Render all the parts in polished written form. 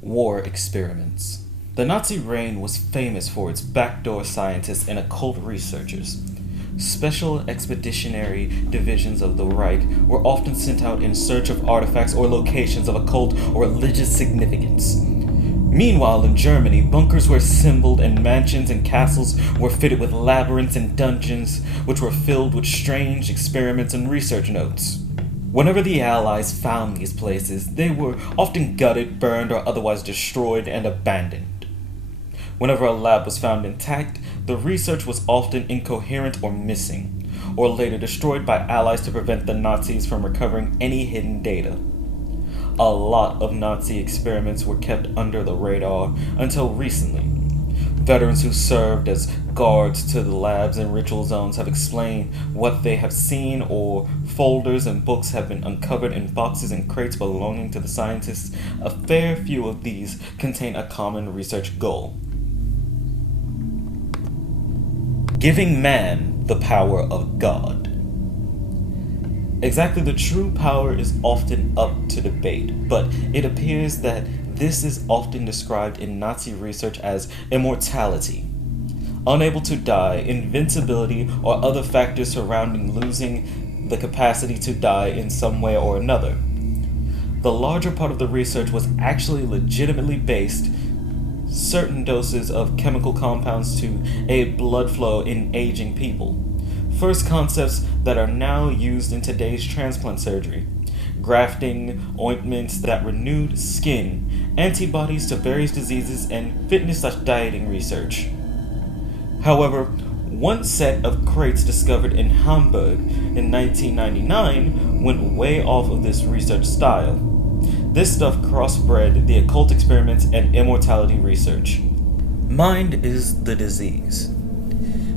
War experiments. The Nazi reign was famous for its backdoor scientists and occult researchers. Special expeditionary divisions of the Reich were often sent out in search of artifacts or locations of occult or religious significance. Meanwhile, in Germany, bunkers were assembled and mansions and castles were fitted with labyrinths and dungeons, which were filled with strange experiments and research notes. Whenever the Allies found these places, they were often gutted, burned, or otherwise destroyed and abandoned. Whenever a lab was found intact, the research was often incoherent or missing, or later destroyed by Allies to prevent the Nazis from recovering any hidden data. A lot of Nazi experiments were kept under the radar until recently. Veterans who served as guards to the labs and ritual zones have explained what they have seen, or folders and books have been uncovered in boxes and crates belonging to the scientists. A fair few of these contain a common research goal: giving man the power of God. Exactly the true power is often up to debate, but it appears that this is often described in Nazi research as immortality, unable to die, invincibility, or other factors surrounding losing the capacity to die in some way or another. The larger part of the research was actually legitimately based certain doses of chemical compounds to aid blood flow in aging people. First concepts that are now used in today's transplant surgery: grafting, ointments that renewed skin, antibodies to various diseases, and fitness/dieting research. However, one set of crates discovered in Hamburg in 1999 went way off of this research style. This stuff crossbred the occult experiments and immortality research. Mind is the disease.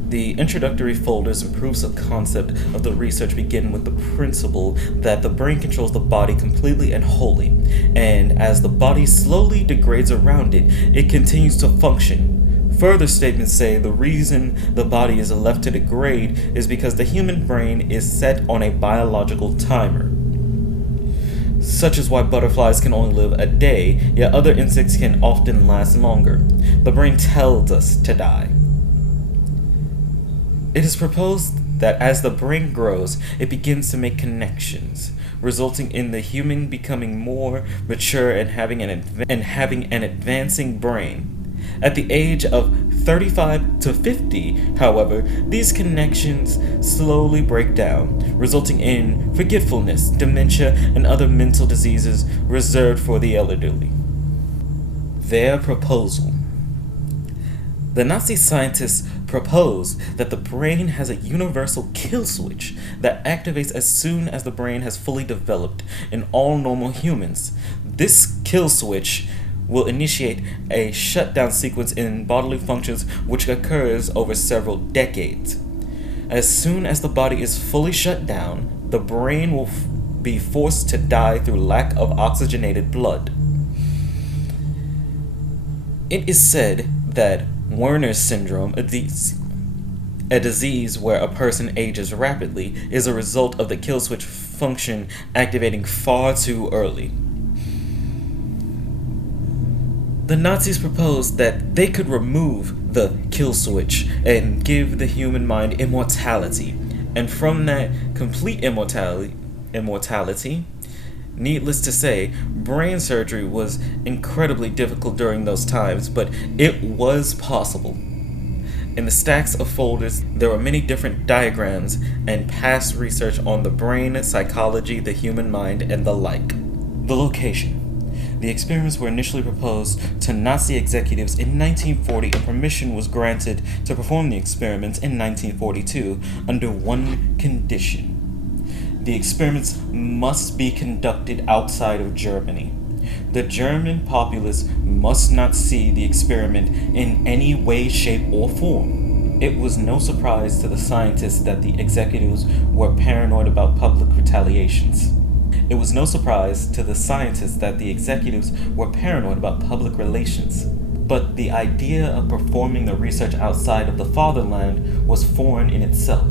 The introductory folders and proofs of concept of the research begin with the principle that the brain controls the body completely and wholly, and as the body slowly degrades around it, it continues to function. Further statements say the reason the body is left to degrade is because the human brain is set on a biological timer. Such is why butterflies can only live a day, yet other insects can often last longer. The brain tells us to die. It is proposed that as the brain grows, it begins to make connections, resulting in the human becoming more mature and having an advancing brain. At the age of 35 to 50, however, these connections slowly break down, resulting in forgetfulness, dementia, and other mental diseases reserved for the elderly. Their proposal. The Nazi scientists proposed that the brain has a universal kill switch that activates as soon as the brain has fully developed in all normal humans. This kill switch will initiate a shutdown sequence in bodily functions which occurs over several decades. As soon as the body is fully shut down, the brain will be forced to die through lack of oxygenated blood. It is said that Werner's syndrome, a disease where a person ages rapidly, is a result of the kill switch function activating far too early. The Nazis proposed that they could remove the kill switch and give the human mind immortality, and from that complete immortality, needless to say, brain surgery was incredibly difficult during those times, but it was possible. In the stacks of folders, there were many different diagrams and past research on the brain, psychology, the human mind, and the like. The location. The experiments were initially proposed to Nazi executives in 1940, and permission was granted to perform the experiments in 1942 under one condition. The experiments must be conducted outside of Germany. The German populace must not see the experiment in any way, shape, or form. It was no surprise to the scientists that the executives were paranoid about public retaliations. It was no surprise to the scientists that the executives were paranoid about public relations. But the idea of performing the research outside of the fatherland was foreign in itself.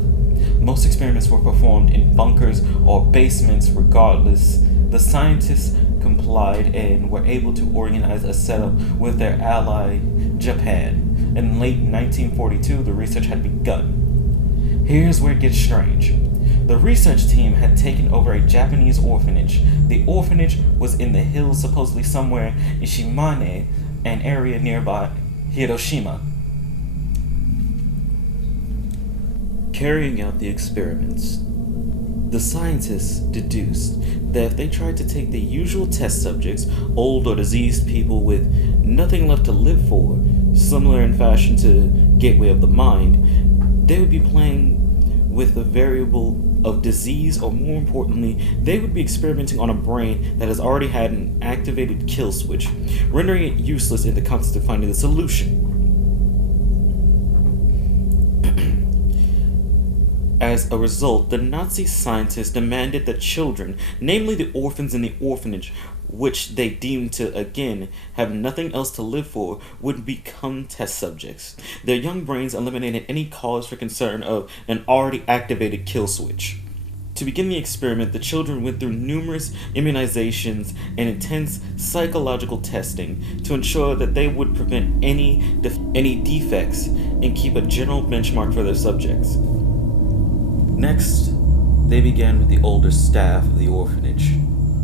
Most experiments were performed in bunkers or basements regardless. The scientists complied and were able to organize a setup with their ally, Japan. In late 1942, the research had begun. Here's where it gets strange. The research team had taken over a Japanese orphanage. The orphanage was in the hills, supposedly somewhere in Shimane, an area nearby Hiroshima. Carrying out the experiments, the scientists deduced that if they tried to take the usual test subjects, old or diseased people with nothing left to live for, similar in fashion to Gateway of the Mind, they would be playing with the variable of disease, or more importantly, they would be experimenting on a brain that has already had an activated kill switch, rendering it useless in the context of finding the solution. As a result, the Nazi scientists demanded that children, namely the orphans in the orphanage, which they deemed to, again, have nothing else to live for, would become test subjects. Their young brains eliminated any cause for concern of an already activated kill switch. To begin the experiment, the children went through numerous immunizations and intense psychological testing to ensure that they would prevent any defects and keep a general benchmark for their subjects. Next, they began with the older staff of the orphanage,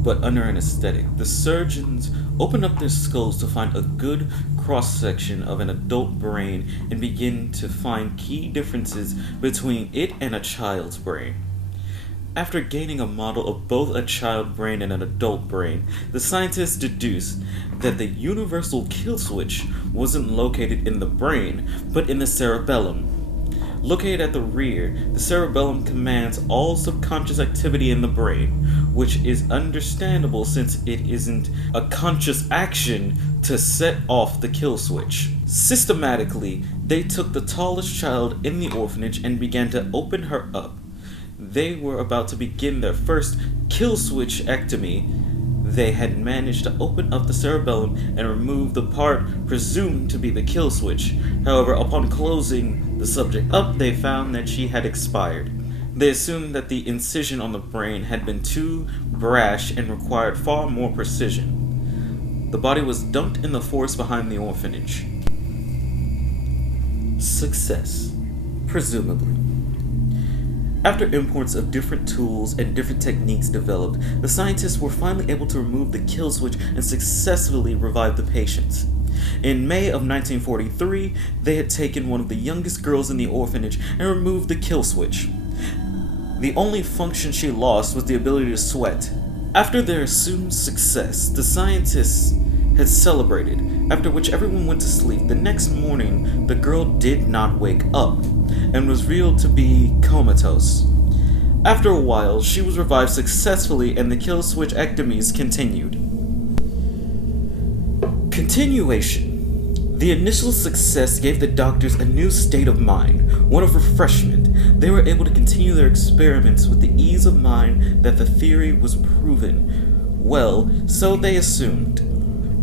but under anesthetic. The surgeons opened up their skulls to find a good cross-section of an adult brain and begin to find key differences between it and a child's brain. After gaining a model of both a child brain and an adult brain, the scientists deduced that the universal kill switch wasn't located in the brain, but in the cerebellum. Located at the rear, the cerebellum commands all subconscious activity in the brain, which is understandable since it isn't a conscious action to set off the kill switch. Systematically, they took the tallest child in the orphanage and began to open her up. They were about to begin their first kill switch-ectomy. They had managed to open up the cerebellum and remove the part presumed to be the kill switch. However, upon closing the subject up, they found that she had expired. They assumed that the incision on the brain had been too brash and required far more precision. The body was dumped in the forest behind the orphanage. Success, presumably. After imports of different tools and different techniques developed, the scientists were finally able to remove the kill switch and successfully revive the patients. In May of 1943, they had taken one of the youngest girls in the orphanage and removed the kill switch. The only function she lost was the ability to sweat. After their assumed success, the scientists had celebrated, after which everyone went to sleep. The next morning, the girl did not wake up and was revealed to be comatose. After a while, she was revived successfully and the kill switch ectomies continued. Continuation. The initial success gave the doctors a new state of mind, one of refreshment. They were able to continue their experiments with the ease of mind that the theory was proven. Well, so they assumed.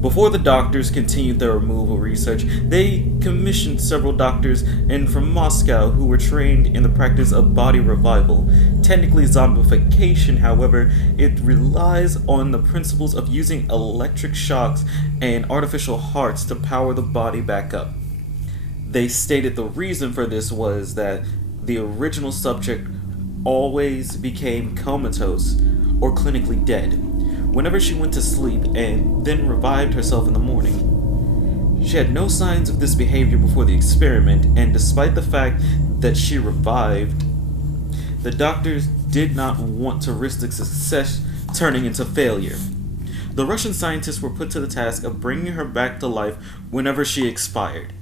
Before the doctors continued their removal research, they commissioned several doctors from Moscow who were trained in the practice of body revival. Technically zombification, however, it relies on the principles of using electric shocks and artificial hearts to power the body back up. They stated the reason for this was that the original subject always became comatose or clinically dead whenever she went to sleep and then revived herself in the morning. She had no signs of this behavior before the experiment, and despite the fact that she revived, the doctors did not want to risk the success turning into failure. The Russian scientists were put to the task of bringing her back to life whenever she expired.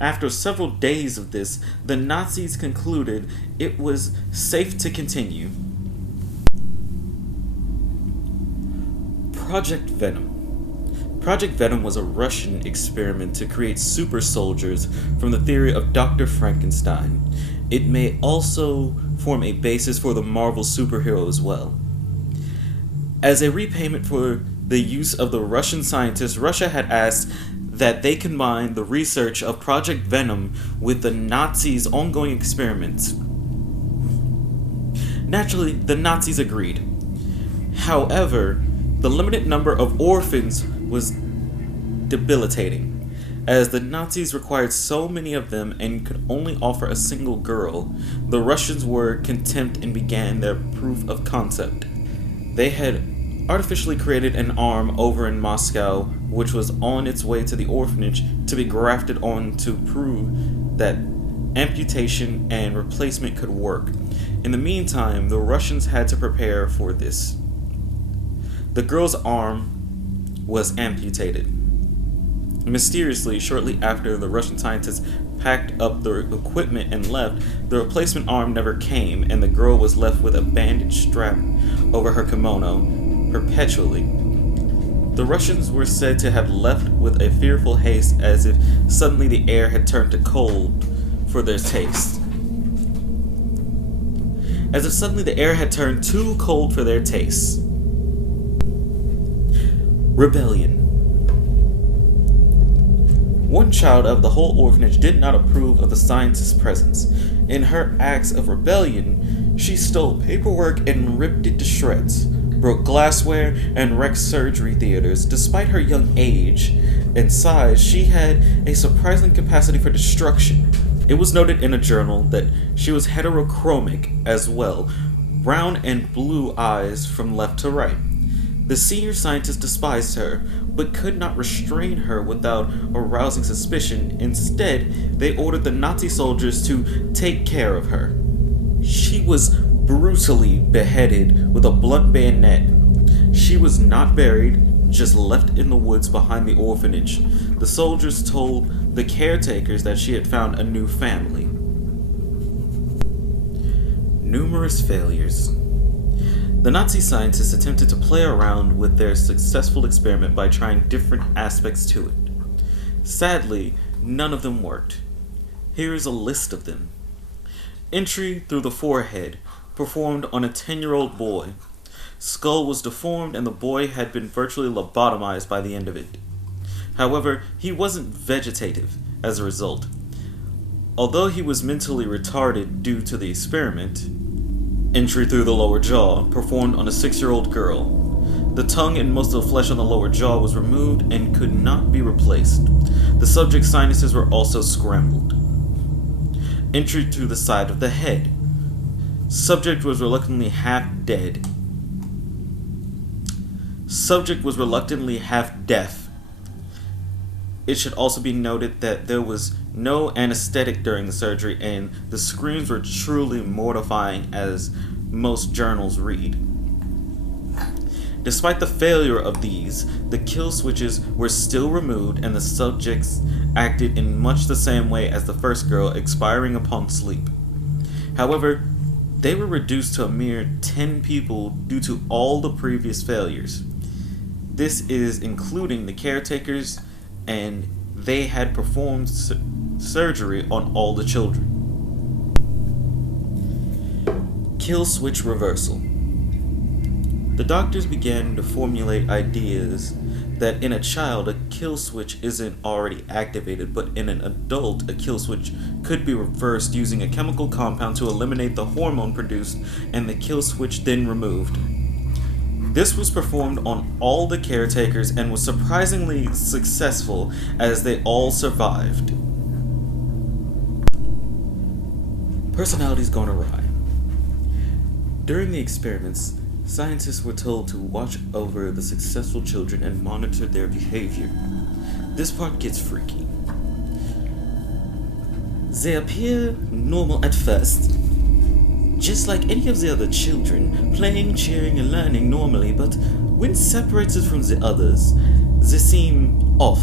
After several days of this, the Nazis concluded it was safe to continue. Project Venom. Project Venom was a Russian experiment to create super soldiers from the theory of Dr. Frankenstein. It may also form a basis for the Marvel superhero as well. As a repayment for the use of the Russian scientists, Russia had asked that they combine the research of Project Venom with the Nazis' ongoing experiments. Naturally, the Nazis agreed. However, The limited number of orphans was debilitating, as the Nazis required so many of them and could only offer a single girl. The Russians were content and began their proof of concept. They had artificially created an arm over in Moscow, which was on its way to the orphanage to be grafted on to prove that amputation and replacement could work. In the meantime, the Russians had to prepare for this. The girl's arm was amputated. Mysteriously, shortly after the Russian scientists packed up their equipment and left, the replacement arm never came, and the girl was left with a bandage strap over her kimono perpetually. The Russians were said to have left with a fearful haste, as if suddenly the air had turned to cold for their taste. As if suddenly the air had turned too cold for their tastes. Rebellion. One child of the whole orphanage did not approve of the scientist's presence. In her acts of rebellion, she stole paperwork and ripped it to shreds, broke glassware, and wrecked surgery theaters. Despite her young age and size, she had a surprising capacity for destruction. It was noted in a journal that she was heterochromic as well, brown and blue eyes from left to right. The senior scientists despised her, but could not restrain her without arousing suspicion. Instead, they ordered the Nazi soldiers to take care of her. She was brutally beheaded with a blunt bayonet. She was not buried, just left in the woods behind the orphanage. The soldiers told the caretakers that she had found a new family. Numerous failures. The Nazi scientists attempted to play around with their successful experiment by trying different aspects to it. Sadly, none of them worked. Here is a list of them. Entry through the forehead, performed on a 10-year-old boy. Skull was deformed and the boy had been virtually lobotomized by the end of it. However, he wasn't vegetative as a result. Although he was mentally retarded due to the experiment. Entry through the lower jaw, performed on a 6-year-old girl. The tongue and most of the flesh on the lower jaw was removed and could not be replaced. The subject's sinuses were also scrambled. Entry through the side of the head. Subject was reluctantly half dead. Subject was reluctantly half deaf. It should also be noted that there was no anesthetic during the surgery, and the screams were truly mortifying, as most journals read. Despite the failure of these, the kill switches were still removed and the subjects acted in much the same way as the first girl, expiring upon sleep. However, they were reduced to a mere 10 people due to all the previous failures. This is including the caretakers, and they had performed surgery on all the children. Kill switch reversal. The doctors began to formulate ideas that in a child a kill switch isn't already activated, but in an adult a kill switch could be reversed using a chemical compound to eliminate the hormone produced and the kill switch then removed. This was performed on all the caretakers and was surprisingly successful, as they all survived. Personalities gone awry. During the experiments, scientists were told to watch over the successful children and monitor their behavior. This part gets freaky. They appear normal at first, just like any of the other children, playing, cheering, and learning normally, but when separated from the others, they seem off.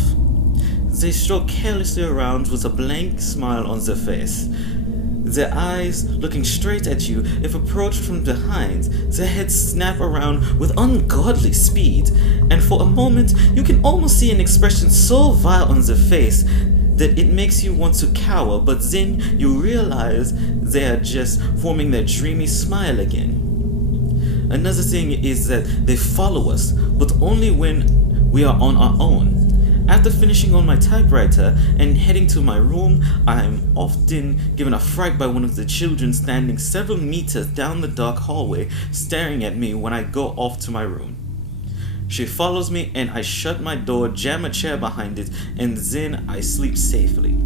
They stroll carelessly around with a blank smile on their face. Their eyes looking straight at you if approached from behind. Their heads snap around with ungodly speed, and for a moment you can almost see an expression so vile on their face that it makes you want to cower, but then you realize they are just forming their dreamy smile again. Another thing is that they follow us, but only when we are on our own. After finishing on my typewriter and heading to my room, I am often given a fright by one of the children standing several meters down the dark hallway, staring at me when I go off to my room. She follows me and I shut my door, jam a chair behind it, and then I sleep safely.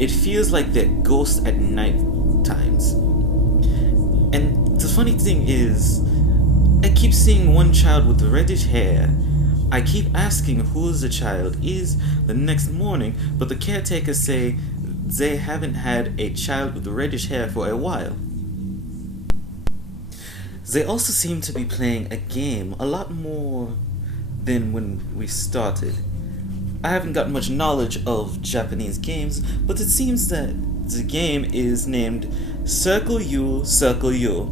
It feels like they're ghosts at night times. And the funny thing is, I keep seeing one child with reddish hair. I keep asking who the child is the next morning, but the caretakers say they haven't had a child with reddish hair for a while. They also seem to be playing a game a lot more than when we started. I haven't got much knowledge of Japanese games, but it seems that the game is named Circle You, Circle You.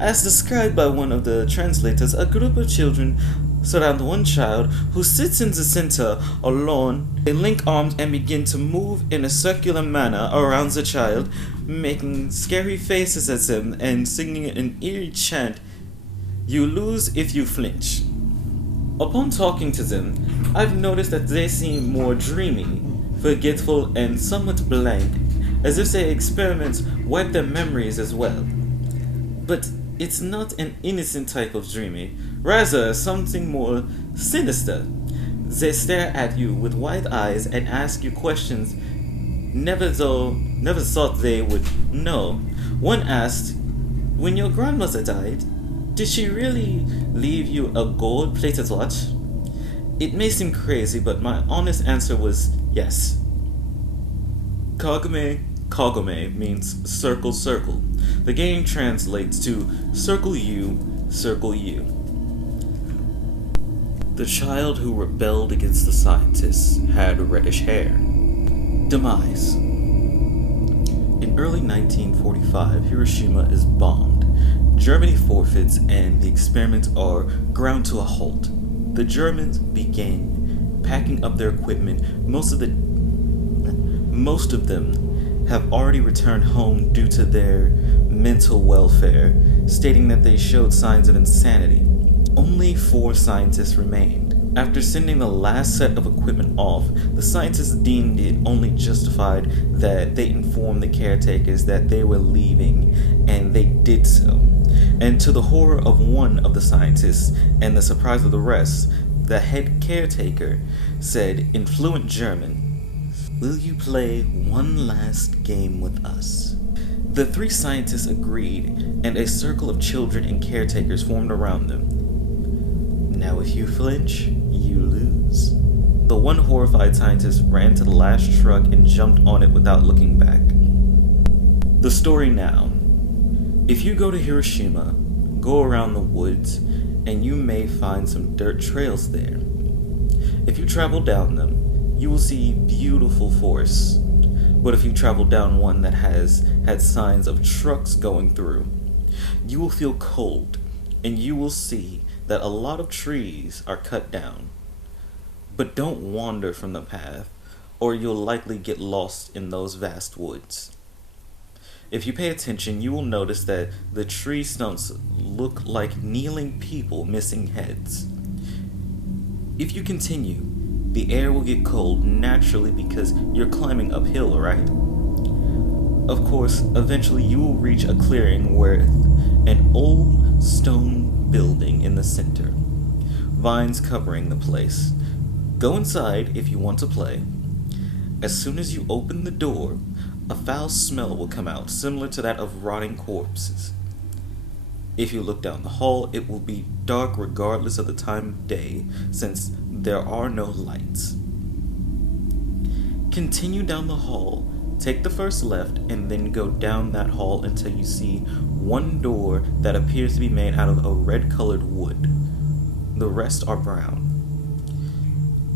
As described by one of the translators, a group of children surround one child who sits in the center alone. They link arms and begin to move in a circular manner around the child, making scary faces at him and singing an eerie chant, "You lose if you flinch." Upon talking to them, I've noticed that they seem more dreamy, forgetful, and somewhat blank, as if their experiments wipe their memories as well. But it's not an innocent type of dreamy, rather something more sinister. They stare at you with wide eyes and ask you questions never thought they would know. One asked, "When your grandmother died, did she really leave you a gold-plated watch?" It may seem crazy, but my honest answer was yes. Kagome Kagome means circle circle. The game translates to circle you, circle you. The child who rebelled against the scientists had reddish hair. Demise. In early 1945, Hiroshima is bombed. Germany forfeits and the experiments are ground to a halt. The Germans begin packing up their equipment. Most of them have already returned home due to their mental welfare, stating that they showed signs of insanity. Only 4 scientists remained. After sending the last set of equipment off, the scientists deemed it only justified that they inform the caretakers that they were leaving, and they did so. And to the horror of one of the scientists and the surprise of the rest, the head caretaker said in fluent German, "Will you play one last game with us?" The 3 scientists agreed, and a circle of children and caretakers formed around them. "Now if you flinch, you lose." The one horrified scientist ran to the last truck and jumped on it without looking back. The story now. If you go to Hiroshima, go around the woods, and you may find some dirt trails there. If you travel down them, you will see beautiful forests. But if you travel down one that has had signs of trucks going through, you will feel cold, and you will see that a lot of trees are cut down. But don't wander from the path, or you'll likely get lost in those vast woods. If you pay attention, you will notice that the tree stumps look like kneeling people missing heads. If you continue, the air will get cold naturally because you're climbing uphill, right? Of course, eventually you will reach a clearing with an old stone building in the center, vines covering the place. Go inside if you want to play. As soon as you open the door, a foul smell will come out, similar to that of rotting corpses. If you look down the hall, it will be dark regardless of the time of day, since there are no lights. Continue down the hall, take the first left, and then go down that hall until you see one door that appears to be made out of a red-colored wood. The rest are brown.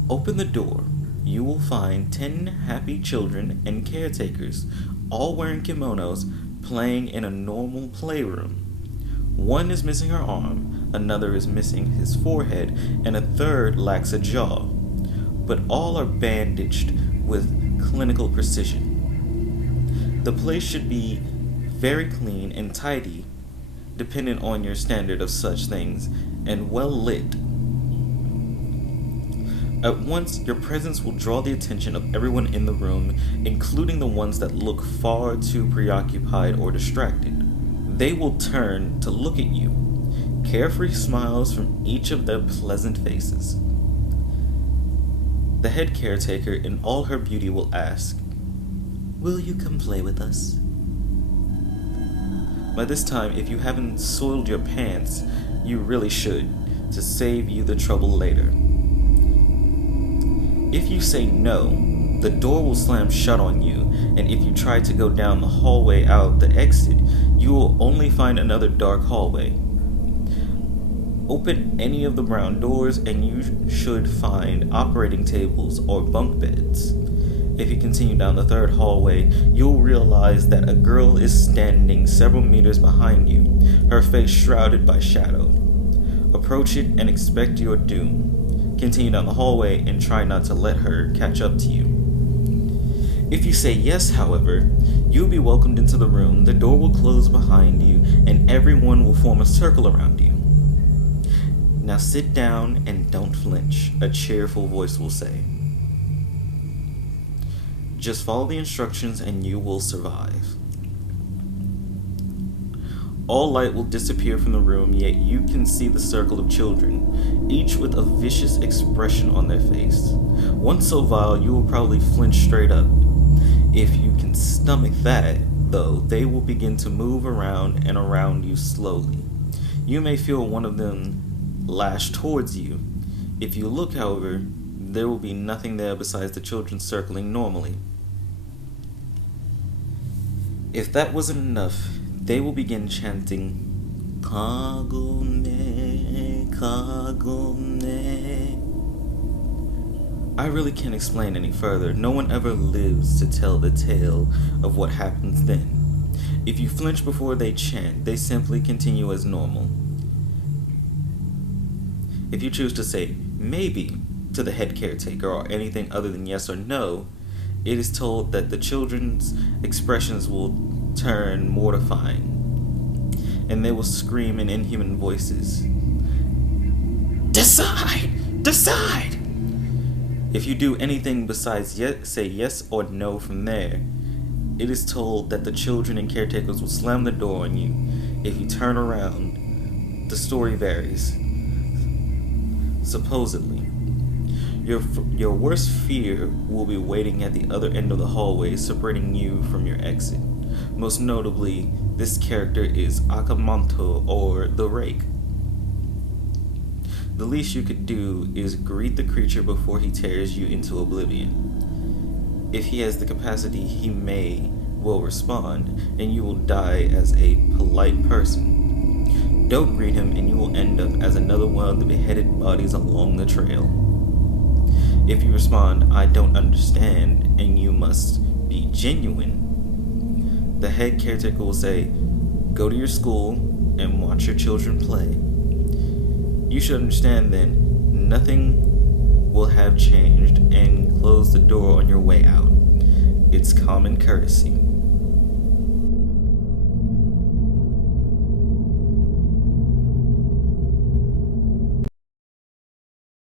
Open the door. You will find 10 happy children and caretakers, all wearing kimonos, playing in a normal playroom. One is missing her arm, another is missing his forehead, and a third lacks a jaw. But all are bandaged with clinical precision. The place should be very clean and tidy, depending on your standard of such things, and well lit. At once, your presence will draw the attention of everyone in the room, including the ones that look far too preoccupied or distracted. They will turn to look at you. carefree smiles from each of their pleasant faces. The head caretaker in all her beauty will ask, "Will you come play with us?" By this time, if you haven't soiled your pants, you really should, to save you the trouble later. If you say no, the door will slam shut on you, and if you try to go down the hallway out the exit, you will only find another dark hallway. Open any of the brown doors and you should find operating tables or bunk beds. If you continue down the third hallway, you'll realize that a girl is standing several meters behind you, her face shrouded by shadow. Approach it and expect your doom. Continue down the hallway and try not to let her catch up to you. If you say yes, however, you'll be welcomed into the room, the door will close behind you, and everyone will form a circle around you. "Now sit down and don't flinch," a cheerful voice will say. Just follow the instructions and you will survive. All light will disappear from the room, yet you can see the circle of children, each with a vicious expression on their face. Once so vile, you will probably flinch straight up. If you can stomach that, though, they will begin to move around and around you slowly. You may feel one of them lash towards you. If you look, however, there will be nothing there besides the children circling normally. If that wasn't enough, they will begin chanting, "Kagome Kagom." I really can't explain any further. No one ever lives to tell the tale of what happens then. If you flinch before they chant, they simply continue as normal. If you choose to say maybe to the head caretaker or anything other than yes or no, it is told that the children's expressions will turn mortifying, and they will scream in inhuman voices, "Decide! Decide!" If you do anything besides say yes or no from there, it is told that the children and caretakers will slam the door on you. If you turn around, the story varies. Supposedly, your worst fear will be waiting at the other end of the hallway, separating you from your exit. Most notably, this character is Akamanto, or the Rake. The least you could do is greet the creature before he tears you into oblivion. If he has the capacity, he may well respond, and you will die as a polite person. Don't greet him and you will end up as another one of the beheaded bodies along the trail. If you respond, "I don't understand," and you must be genuine, the head caretaker will say, "Go to your school and watch your children play." You should understand then, nothing will have changed, and close the door on your way out. It's common courtesy.